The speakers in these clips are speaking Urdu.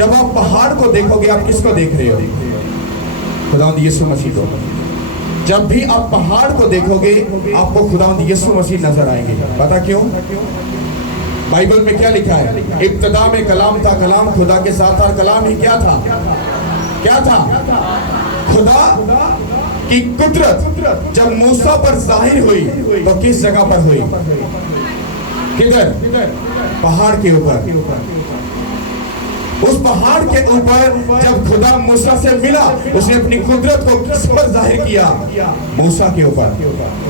جب آپ پہاڑ کو دیکھو گے آپ کس کو دیکھ رہے ہو؟ خداوند یسوع مسیح کو. جب بھی آپ پہاڑ کو دیکھو گے آپ کو خداوند یسوع مسیح نظر آئیں گے. پتا کیوں؟ بائبل میں کیا لکھا ہے؟ ابتدا میں کلام تھا، کلام خدا کے ساتھ تھا، اور کلام ہی کیا تھا؟ کیا تھا؟ خدا کی قدرت جب موسیٰ پر ظاہر ہوئی تو کس جگہ پر ہوئی؟ کدھر؟ پہاڑ کے اوپر. اس پہاڑ کے اوپر جب خدا موسیٰ سے ملا اس نے اپنی قدرت کو کس پر ظاہر کیا؟ موسیٰ کے اوپر.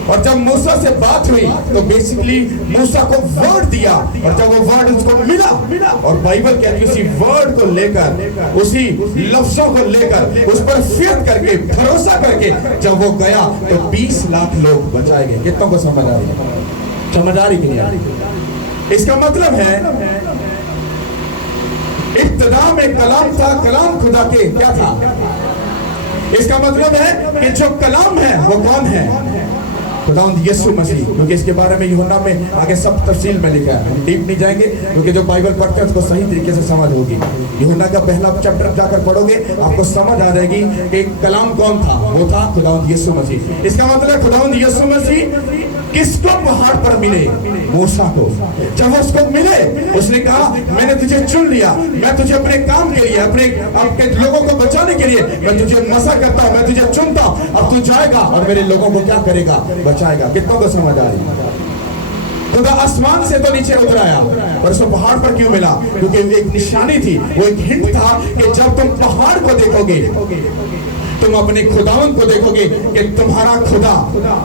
اور جب موسیٰ سے بات ہوئی تو بیسیکلی موسیٰ کو ورڈ دیا، اور جب وہ ورڈ اس کو ملا اور بائبل کہتی ہے اسی ورڈ کو لے کر، اسی لفظوں کو لے کر، اس پر فیت کر کے، بھروسہ کر کے جب وہ گیا تو 20 لاکھ لوگ بچائے گئے. کتنوں کو سمجھ آ رہی ہے؟ سمجھ آ رہی کہ نہیں آ رہی؟ اس کا مطلب ہے ابتدا میں کلام تھا، کلام خدا کے کیا تھا؟ اس کا مطلب ہے کہ جو کلام ہے وہ کون ہے؟ خداوند یسوع مسیح. کیونکہ اس کے بارے میں یوحنا میں آگے سب تفصیل میں لکھا ہے، ہم ڈیپ نہیں جائیں گے کیونکہ جو بائبل پڑھتے ہیں اس کو صحیح طریقے سے سمجھ ہوگی. یوحنا کا پہلا چیپٹر جا کر پڑھو گے آپ کو سمجھ آ جائے گی کہ کلام کون تھا. وہ تھا خداوند یسوع مسیح. اس کا مطلب خداوند یسوع مسیح کس کو پہاڑ پر ملے؟ موسیٰ کو. جب اس کو ملے اس نے کہا میں نے تجھے چن لیا، میں تجھے اپنے کام کے لیے، آپ کے لوگوں کو بچانے کے لیے میں تجھے مسا کرتا ہوں، میں تجھے چنتا ہوں. اب تو جائے گا اور میرے لوگوں کو کیا کرے گا؟ بچائے گا. کتنوں کو سمجھ آ رہی ہے؟ خدا آسمان سے تو نیچے اتر آیا اور اس کو پہاڑ پر کیوں ملا؟ کیونکہ وہ ایک نشانی تھی، وہ ایک ہنٹ تھا کہ جب تم پہاڑ کو دیکھو گے تم اپنے خداوند کو دیکھو گے کہ تمہارا خدا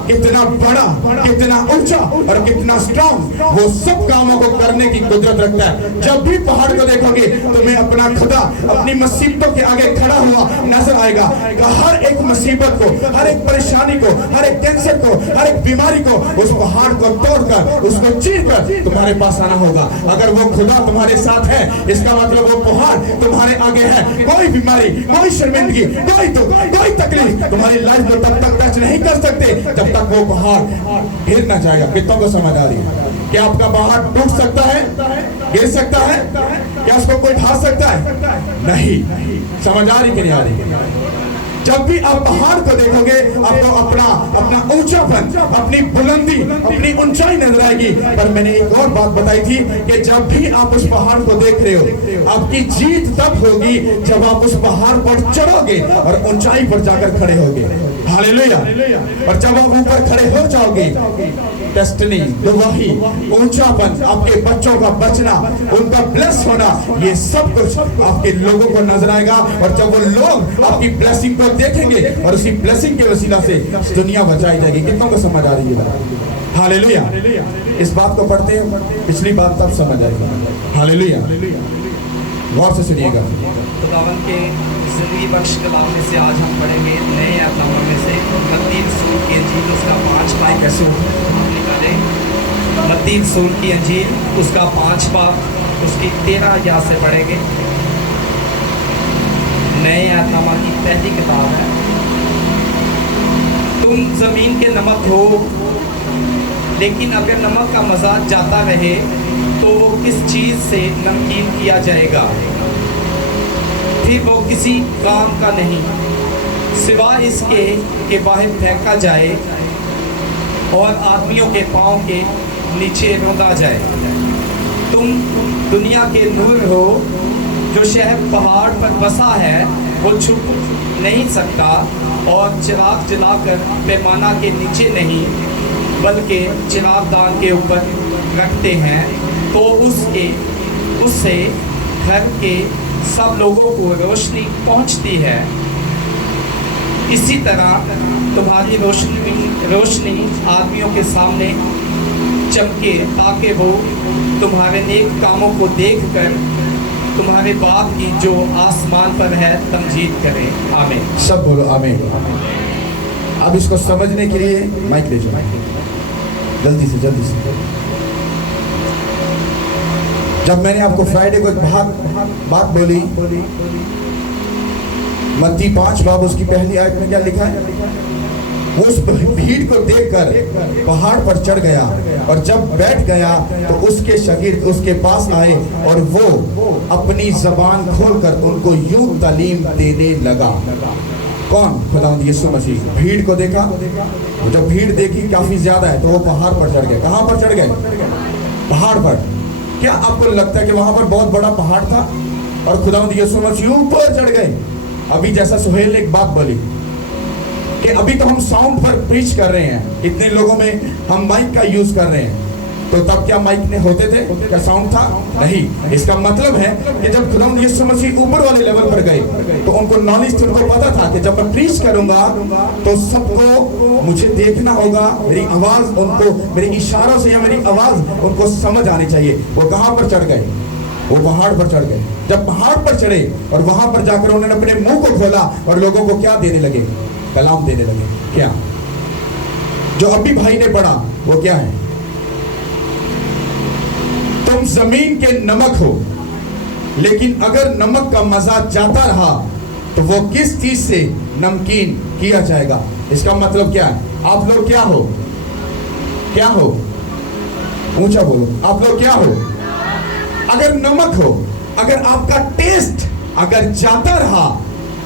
کتنا بڑا، کتنا اونچا اور کتنا سٹرونگ، وہ سب کاموں کو کرنے کی قدرت رکھتا ہے. جب بھی پہاڑ کو دیکھو گے تمہیں اپنا خدا اپنی مصیبتوں کے آگے کھڑا ہوا نظر آئے گا. کہ ہر ایک مصیبت کو، ہر ایک پریشانی کو، ہر ایک کینسر کو، ہر ایک بیماری کو اس پہاڑ کو توڑ کر، اس کو چیر کر تمہارے پاس آنا ہوگا. اگر وہ خدا تمہارے ساتھ ہے اس کا مطلب وہ پہاڑ تمہارے آگے ہے. کوئی بیماری، کوئی شرمندگی، کوئی تکلیف تمہاری لائف کو تب تک ٹچ نہیں کر سکتے جب تک وہ پہاڑ گر نہ جائے گا. کتنوں کو سمجھ آ رہی ہے؟ کیا آپ کا پہاڑ ٹوٹ سکتا ہے؟ گر سکتا ہے؟ کیا اس کو کوئی ڈھا سکتا ہے؟ نہیں. سمجھ آ رہی کہ نہیں آ رہی؟ جب بھی آپ پہاڑ کو دیکھو گے آپ کو اپنا اونچا پن، اپنی بلندی، اپنی اونچائی نظر آئے گی. پر میں نے ایک اور بات بتائی تھی کہ جب بھی آپ اس پہاڑ کو دیکھ رہے ہو آپ کی جیت تب ہوگی جب آپ اس پہاڑ پر چڑھو گے اور اونچائی پر جا کر کھڑے ہوگے. ہاللیلویا. اور جب آپ اوپر کھڑے ہو جاؤ گے ڈیسٹنی، گواہی، اونچا پن، آپ کے بچوں کا بچنا، ان کا بلیس ہونا، یہ سب کچھ آپ کے لوگوں کو نظر آئے گا. اور جب وہ لوگ آپ کی بلیسنگ کو دیکھیں گے اور اسی بلیسنگ کے وسیلہ سے دنیا بچائی جائے گی. کتنوں کو سمجھ آ رہی ہے؟ ہاللیلویا. اس بات کو پڑھتے ہیں پچھلی بات تب سمجھ آئے گا. ہاللیلویا. غور سے سنیے گا. خداوند کے زندگی بخش کلام میں سے آج ہم پڑھیں گے نئے اعتماد میں سے متی رسول کی انجیل اس کا 5 باب. کیسے متی رسول کی انجیل اس کا 5 باب اس کی 13 آیات سے پڑھیں گے. نئے اعتماد کی پہلی کتاب ہے. تم زمین کے نمک ہو، لیکن اگر نمک کا مزہ جاتا رہے تو وہ کس چیز سے نمکین کیا جائے گا؟ پھر وہ کسی کام کا نہیں سوائے اس کے کہ باہر پھینکا جائے اور آدمیوں کے پاؤں کے نیچے روندا جائے. تم دنیا کے نور ہو. جو شہر پہاڑ پر بسا ہے وہ چھپ نہیں سکتا اور چراغ جلا کر پیمانہ کے نیچے نہیں بلکہ چراغ دان کے اوپر رکھتے ہیں تو اس سے گھر کے سب لوگوں کو روشنی پہنچتی ہے. اسی طرح تمہاری روشنی آدمیوں کے سامنے چمکے تاکہ وہ تمہارے نیک کاموں کو دیکھ کر تمہارے باپ کی جو آسمان پر ہے تمجید کریں. آمین. سب بولو آمین. اب اس کو سمجھنے کے لیے مائک لے جاؤ جلدی سے. جب میں نے آپ کو فرائیڈے کو ایک بات بولی متی 5 باب اس کی پہلی آیت میں کیا لکھا ہے؟ وہ اس بھیڑ کو دیکھ کر پہاڑ پر چڑھ گیا اور جب بیٹھ گیا تو اس کے شاگرد اس کے پاس آئے اور وہ اپنی زبان کھول کر ان کو یوں تعلیم دینے لگا. کون؟ خداوند یسوع مسیح. بھیڑ کو دیکھا، جب بھیڑ دیکھی کافی زیادہ ہے تو وہ پہاڑ پر چڑھ گئے. کہاں پر چڑھ گئے؟ پہاڑ پر. کیا آپ کو لگتا ہے کہ وہاں پر بہت بڑا پہاڑ تھا اور خداوند یسوع مسیح اوپر چڑھ گئے؟ ابھی جیسا سہیل نے ایک بات بولی کہ ابھی تو ہم ساؤنڈ پر پریچ کر رہے ہیں، اتنے لوگوں میں ہم مائک کا یوز کر رہے ہیں، تو تب کیا مائک میں ہوتے تھے؟ کیا ساؤنڈ تھا؟ نہیں. اس کا مطلب ہے کہ جب خداوند یسوع مسیح اوپر والے لیول پر گئے تو ان کو نالج تھا، ان کو پتا تھا کہ جب میں پریچ کروں گا تو سب کو مجھے دیکھنا ہوگا، میری آواز ان کو، میری اشاروں سے یا میری آواز ان کو سمجھ آنی چاہیے. وہ کہاں پر چڑھ گئے؟ وہ پہاڑ پر چڑھ گئے. جب پہاڑ پر چڑھے اور وہاں پر جا کر انہوں نے اپنے منہ کو کھولا اور لوگوں کو کیا دینے لگے؟ کلام دینے لگے. کیا جو ابھی بھائی نے پڑھا وہ کیا ہے؟ تم زمین کے نمک ہو، لیکن اگر نمک کا مزہ جاتا رہا تو وہ کس چیز سے نمکین کیا جائے گا؟ اس کا مطلب کیا ہے؟ آپ لوگ کیا ہو؟ کیا ہو؟ اونچا بولو. آپ لوگ کیا ہو؟ اگر نمک ہو، اگر آپ کا ٹیسٹ اگر جاتا رہا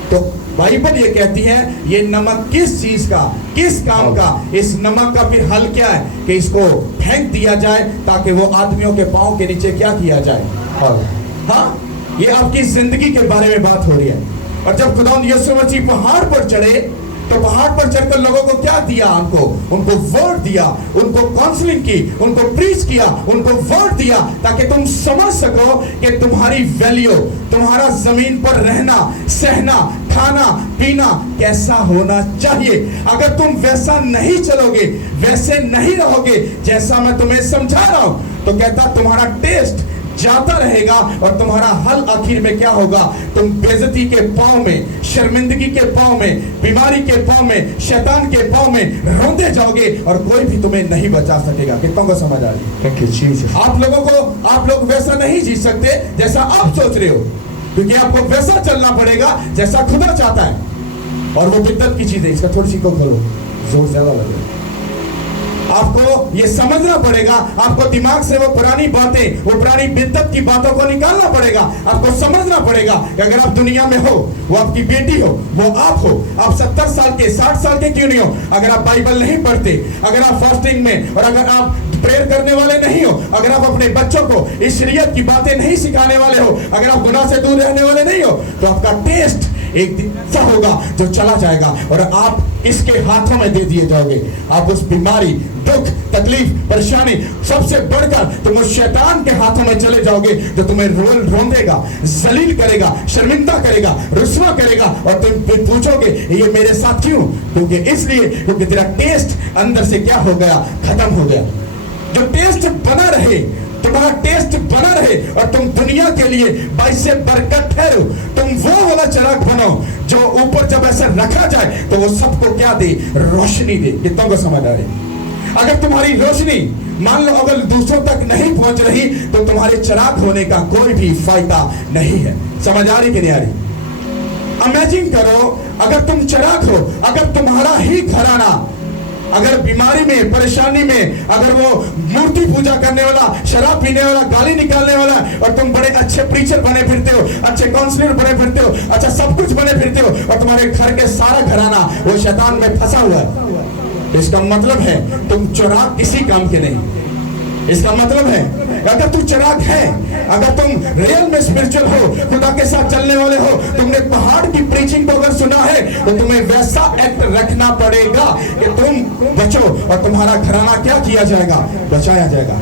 تو بائبل یہ کہتی ہے یہ نمک کس چیز کا، کس کام کا؟ اس نمک کا پھر حل کیا ہے کہ اس کو پھینک دیا جائے تاکہ وہ آدمیوں کے پاؤں کے نیچے کیا کیا جائے. ہاں، یہ آپ کی زندگی کے بارے میں بات ہو رہی ہے. اور جب خداوند یسوع مسیح پہاڑ پر چڑھے تو پہاڑ پر چڑھ کر لوگوں کو کیا دیا؟ ان کو ورڈ دیا، ان کو کاؤنسلنگ کی، ان کو پریچ کیا، ان کو ورڈ دیا تاکہ تم سمجھ سکو کہ تمہاری ویلیو، تمہارا زمین پر رہنا، سہنا، کھانا پینا کیسا ہونا چاہیے. اگر تم ویسا نہیں چلو گے، ویسے نہیں رہو گے جیسا میں تمہیں سمجھا رہا ہوں، تو کہتا تمہارا ٹیسٹ جاتا رہے گا اور تمہارا حل آخر میں کیا ہوگا؟ تم بیزتی کے پاؤں میں، شرمندگی کے پاؤں میں، بیماری کے پاؤں میں، شیطان کے پاؤں میں روندے جاؤ گے اور کوئی بھی تمہیں نہیں بچا سکے گا. کتنوں کو سمجھ آ رہی ہے؟ آپ لوگ ویسا نہیں جی سکتے جیسا آپ سوچ رہے ہو، کیونکہ آپ کو ویسا چلنا پڑے گا جیسا خدا چاہتا ہے. اور وہ بدعت کی چیز ہے. اس کا تھوڑی سی کو کھولو، زور زیادہ لگے. آپ کو یہ سمجھنا پڑے گا، آپ کو دماغ سے وہ پرانی باتیں، وہ پرانی بدعت کی باتوں کو نکالنا پڑے گا. آپ کو سمجھنا پڑے گا کہ اگر آپ دنیا میں ہو، وہ آپ کی بیٹی ہو، وہ آپ ہو، آپ 70 سال کے 60 سال کے کیوں نہیں ہو، اگر آپ بائبل نہیں پڑھتے، اگر آپ فاسٹنگ میں، اور اگر آپ پریئر کرنے والے نہیں ہو، اگر آپ اپنے بچوں کو اس شریعت کی باتیں نہیں سکھانے والے ہو، اگر آپ گناہ سے دور رہنے والے نہیں ہو، تو آپ کا ٹیسٹ ایک دن ایسا ہوگا جو چلا جائے گا اور آپ اس کے ہاتھوں میں دے دیے جاؤ گے. آپ اس بیماری، دکھ، تکلیف، پریشانی، سب سے بڑھ کر تم اس شیطان کے ہاتھوں میں چلے جاؤ گے جو تمہیں روندے گا، ذلیل کرے گا، شرمندہ کرے گا، رسوا کرے گا. اور تم پھر پوچھو گے یہ میرے ساتھ کیوں؟ کیونکہ اس لیے کیونکہ تیرا ٹیسٹ اندر سے کیا ہو گیا؟ ختم ہو گیا. جو ٹیسٹ بنا رہے، تمہارا ٹیسٹ بنا رہے اور تم دنیا کے لیے باعث برکت ٹھہرو، تم وہ والا چراغ بنو جو اوپر جب ایسا رکھا جائے تو وہ سب کو کیا دے؟ روشنی دے. کتنوں کو سمجھ آ رہی؟ اگر تمہاری روشنی مان لو اگر دوسروں تک نہیں پہنچ رہی تو تمہارے چراغ ہونے کا کوئی بھی فائدہ نہیں ہے. سمجھ آ رہی کہ نہیں آ رہی؟ امیجن کرو اگر تم چراغ ہو، اگر تمہارا ہی گھرانہ اگر بیماری میں، پریشانی میں، اگر وہ مورتی پوجا کرنے والا، شراب پینے والا، گالی نکالنے والا، اور تم بڑے اچھے پریچر بنے پھرتے ہو، اچھے کاؤنسلر بنے پھرتے ہو، اچھا سب کچھ بنے پھرتے ہو، اور تمہارے گھر کے سارا گھرانہ وہ شیطان میں پھنسا ہوا ہے، اس کا مطلب ہے تم چراغ کسی کام کے نہیں. اس کا مطلب ہے اگر تم چراغ ہے، اگر تم ریئل میں اسپرچل ہو، خدا کے ساتھ چلنے والے ہو، تم نے پہاڑ کی پریچنگ کو اگر سنا ہے تو تمہیں ویسا ایکٹ رکھنا پڑے گا کہ تم بچو اور تمہارا گھرانہ کیا کیا جائے گا؟ بچایا جائے گا.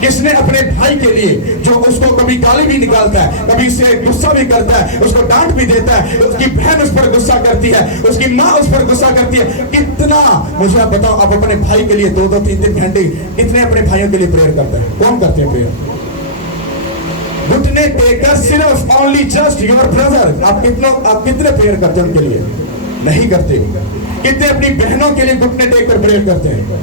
کس نے اپنے بھائی کے لیے جو اس کو کبھی گالی بھی نکالتا ہے، کبھی اسے غصہ بھی کرتا ہے، اس کو ڈانٹ بھی دیتا ہے، اس کی بہن اس پر غصہ کرتی ہے، اس کی ماں اس پر غصہ کرتی ہے، کتنا مجھے آپ بتاؤ آپ اپنے بھائی کے لیے 2-2 3-3 گھنٹے کتنے اپنے بھائیوں کے لیے پریئر کرتے ہیں؟ کون کرتے ہیں پریئر؟ گھٹنے ٹیک کر صرف اونلی جسٹ یور بردر. آپ کتنے پریئر کرتے ہیں ان کے لیے؟ نہیں کرتے. کتنے اپنی بہنوں کے لیے گھٹنے ٹیک کر پریئر کرتے ہیں؟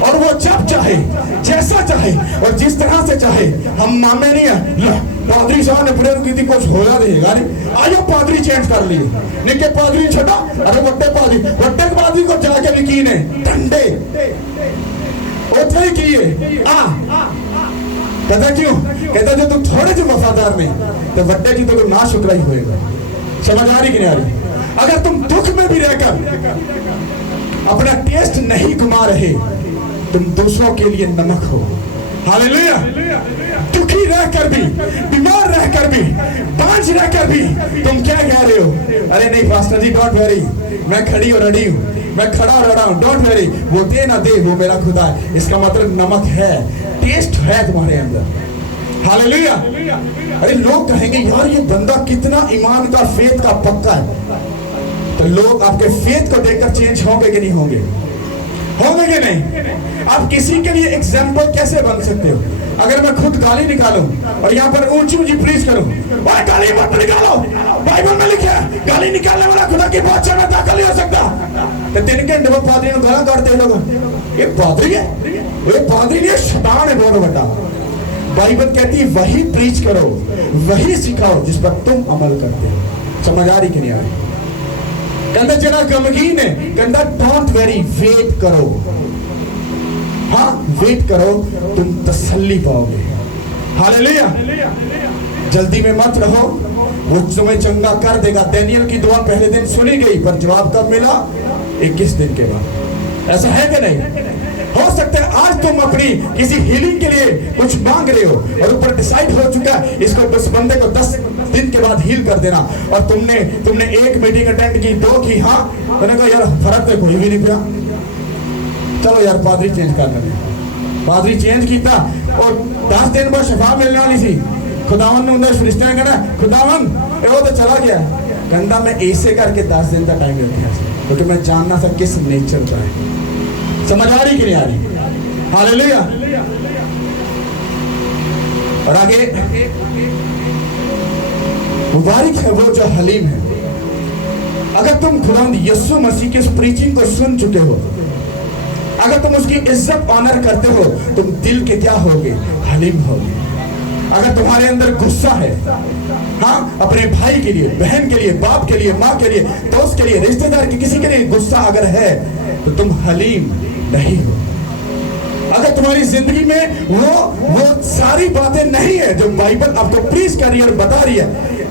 اور وہ جب چاہے, جیسا چاہے اور جس طرح سے چاہے. ہم ماننے نہیں ہیں پادری صاحب نے پریئر کی تھی کچھ ہو جائے گا نہیں, آئیو پادری چینج کر لیے, نکے پادری چھٹا, ارے وٹے کے پادری کو جا کے بھی کینے ٹھنڈے اتنے ہی کیے. کہتا کیوں, کہتا جو تم تھوڑے جو وفادار نہیں تو وٹے کی تو نہ شکرائی ہوئے گا. سمجھ آ رہی کہ نہیں آ رہی؟ اگر تم دکھ میں بھی رہ کر اپنا ٹیسٹ نہیں گما رہے, تم دوسروں کے لیے نمک ہو. ہاللیلویا. دکھی رہ کر بھی, بیمار رہ کر بھی, بانجھ رہ کر بھی تم کیا کہہ رہے ہو؟ ارے نہیں پاسٹر جی ڈونٹ ویری, میں کھڑی اور رڑی ہوں, میں کھڑا اور رڑا ہوں, ڈونٹ ویری, وہ دے نہ دے وہ میرا خدا ہے. اس کا مطلب نمک ہے, ٹیسٹ ہے تمہارے اندر. ہاللیلویا. ارے لوگ کہیں گے یار یہ بندہ کتنا ایمان کا فیتھ کا پکا ہے, تو لوگ آپ کے فیتھ کو دیکھ کر چینج ہوں گے کہ نہیں ہوں گے؟ ہوں گے کہ نہیں؟ آپ کسی کے لیے ایگزامپل کیسے بن سکتے ہو؟ اگر میں خود گالی نکالوں اور یہاں پر اونچی اونچی پریچ کروں, اوے گالی مت نکالو, بائبل میں لکھا ہے گالی نکالنے والا خدا کی بادشاہ میں داخل نہیں ہو سکتا, تو تین گھنٹے وہ پادری نے گالا کاٹتے ہیں لوگ, یہ پادری ہے, یہ پادری نہیں ہے, شیطان ہے بہت بڑا. بائبل کہتی ہے وہی پریچ کرو, وہی سکھاؤ جس پر تم عمل کرتے ہو. سمجھ آ رہی کہ نہیں آ رہی؟ کہتا جنا غمگین ہے, کہتا ڈونٹ ویری, ویٹ کرو. ہاں ویٹ کرو, تم تسلی پاؤ گے. ہاللیلویا. جلدی میں مت رہو, وہ تمہیں چنگا کر دے گا. دانیل کی دعا پہلے دن سنی گئی پر جواب کب ملا؟ 21 دن کے بعد. ایسا ہے کہ نہیں؟ ہو سکتا ہے آج تم اپنی کسی ہیلنگ کے لیے کچھ مانگ رہے ہو اور اوپر ڈیسائیڈ ہو چکا ہے اس کو اس بندے کو 10 دن کے بعد ہیل کر دینا, اور تم نے ایک میٹنگ اٹینڈ کی, 2 کی, ہاں تو نے کہا یار فرق تو کوئی بھی نہیں پیا, چلو یار پادری چینج کرنا ہے. پادری چینج کیتا اور 10 دن بعد شفا ملنے والی سی. خداون نے اندر فرشتے نے کہا خداون وہ تو چلا گیا, کہندا میں ایسے کر کے 10 دن کا ٹائم رکھا کیونکہ میں جاننا تھا کس نیچر کا ہے. سمجھ آ رہی کہ نہیں آ رہی؟ ہاللیلویا. اور آگے مبارک ہے وہ جو حلیم ہے. اگر تم خداوند یسوع مسیح کی اس پریچنگ کو سن چکے ہو, اگر تم اس کی عزت آنر کرتے ہو, تم دل کے کیا ہوگے؟ حلیم ہوگے. اگر تمہارے اندر غصہ ہے, ہاں اپنے بھائی کے لیے, بہن کے لیے, باپ کے لیے, ماں کے لیے, دوست کے لیے, رشتہ دار کے کسی کے لیے غصہ اگر ہے تو تم حلیم نہیں ہو. اگر تمہاری زندگی میں وہ ساری باتیں نہیں ہے جو بائبل آپ کو پریچ کر رہی ہے اور بتا رہی ہے,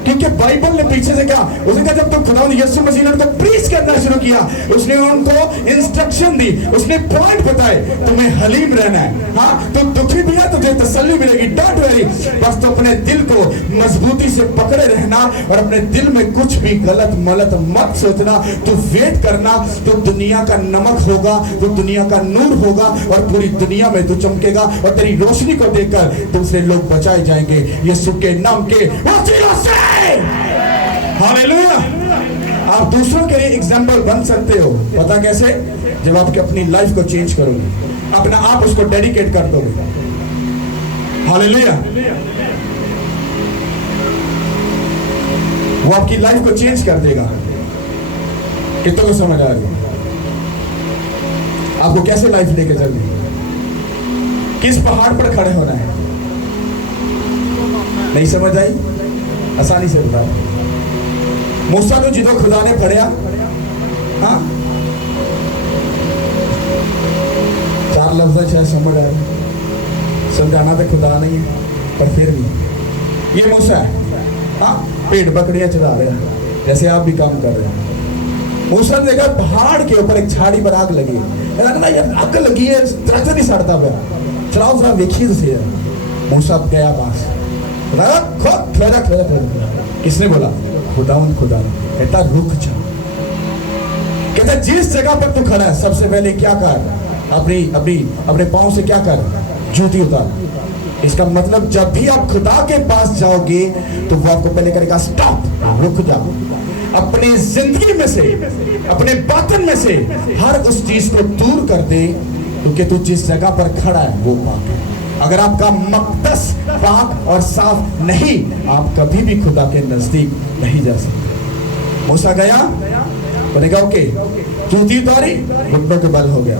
کیونکہ بائبل نے پیچھے سے کہا, اس نے کہا جب تم خداوند یسوع مسیح نے ان کو پریچ کرنا شروع کیا, اس نے ان کو انسٹرکشن دی, اس نے پوائنٹ بتائے, تمہیں حلیم رہنا ہے. ہاں تو دکھی بھی ہے تجھے تسلی ملے گی, ڈونٹ ویری, بس تو اپنے دل کو مضبوطی سے پکڑے رہنا اور اپنے دل میں کچھ بھی غلط ملت مت سوچنا. تو ویٹ کرنا, تو دنیا کا نمک ہوگا, تو دنیا کا نور ہوگا اور پوری دنیا میں تو چمکے گا, اور تیری روشنی کو دیکھ کر دوسرے لوگ بچائے جائیں گے یسوع کے نام کے وسیلہ سے. ہاللیلویا. آپ دوسروں کے لیے ایگزامپل بن سکتے ہو. پتا کیسے؟ جب آپ اپنی لائف کو چینج کرو گے, اپنا آپ اس کو ڈیڈیکیٹ کر دو گے. ہاللیلویا. وہ آپ کی لائف کو چینج کر دے گا. کتوں کو سمجھ آ رہی ہے؟ آپ کو کیسے لائف لے کے چلنی, کس پہاڑ پر کھڑے ہونا ہے؟ نہیں سمجھ آئی؟ آسانی سے بتا. موسیٰ کو جدو خدا نے پڑھیا, ہاں 4 لفظ شاید سمجھ آئے, سمجھانا تو خدا نہیں ہے پر پھر بھی یہ موسیٰ ہے, ہاں پیڑ بکریاں چلا رہے ہیں جیسے آپ بھی کام کر رہے ہیں. موسیٰ نے دیکھا پہاڑ کے اوپر ایک جھاڑی پر آگ لگی ہے, یار آگ لگی ہے, درخت نہیں سڑتا پہ, چلاؤ ذرا دیکھیے تو صحیح ہے. موسیٰ گیا پاس, کس نے بولا؟ خدا نے. کہتا رک جا. کہتا جس جگہ پر تو کھڑا ہے سب سے پہلے کیا کر, اپنے پاؤں سے کیا کر, جوتی اتار. اس کا مطلب جب بھی آپ خدا کے پاس جاؤ گے تو وہ آپ کو پہلے کرے گا اسٹاپ, رک جاؤ. اپنی زندگی میں سے, اپنے باطن میں سے ہر اس چیز کو دور کر دے, کیونکہ تو جس جگہ پر کھڑا ہے وہ پاک ہے. اگر آپ کا مقدس پاک اور صاف نہیں, آپ کبھی بھی خدا کے نزدیک نہیں جا سکتے. موسیٰ گیا, بنے گا اوکے, جوتی اتاری, گھٹنوں کے بل ہو گیا,